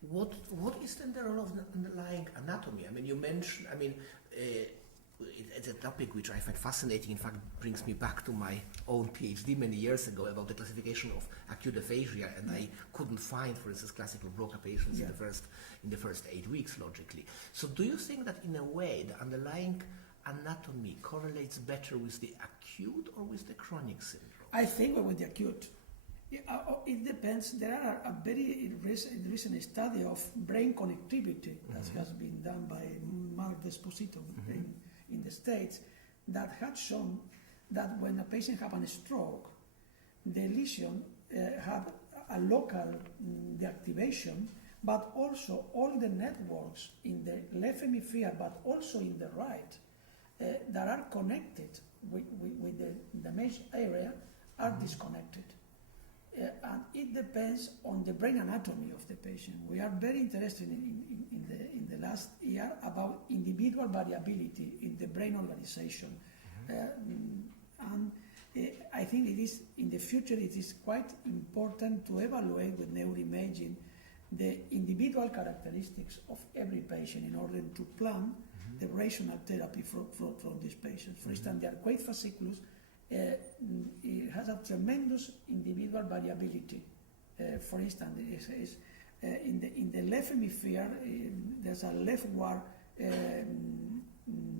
What is then the role of the underlying anatomy? I mean, you mentioned, it's a topic which I find fascinating. In fact, brings me back to my own PhD many years ago about the classification of acute aphasia, and I couldn't find, for instance, classical Broca patients in the first 8 weeks, logically. So do you think that in a way the underlying anatomy correlates better with the acute or with the chronic syndrome? I think with the acute. It depends. There are a very recent study of brain connectivity that has been done by Mark Desposito in the States that had shown that when a patient has a stroke, the lesion have a local deactivation, but also all the networks in the left hemisphere, but also in the right, that are connected with the damaged area are disconnected. And it depends on the brain anatomy of the patient. We are very interested in the last year about individual variability in the brain organization. And I think it is, in the future, it is quite important to evaluate with neuroimaging the individual characteristics of every patient in order to plan the rational therapy from these patients. For instance, the arcuate fasciculus it has a tremendous individual variability. For instance, in the left hemisphere, there's a leftward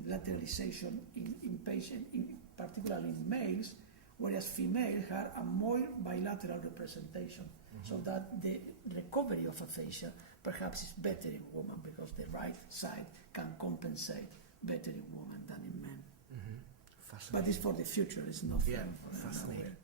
lateralization in patients, particularly in males, whereas females have a more bilateral representation, so that the recovery of aphasia perhaps is better in women because the right side can compensate better in women than in men. But it's for the future, it's not fascinating.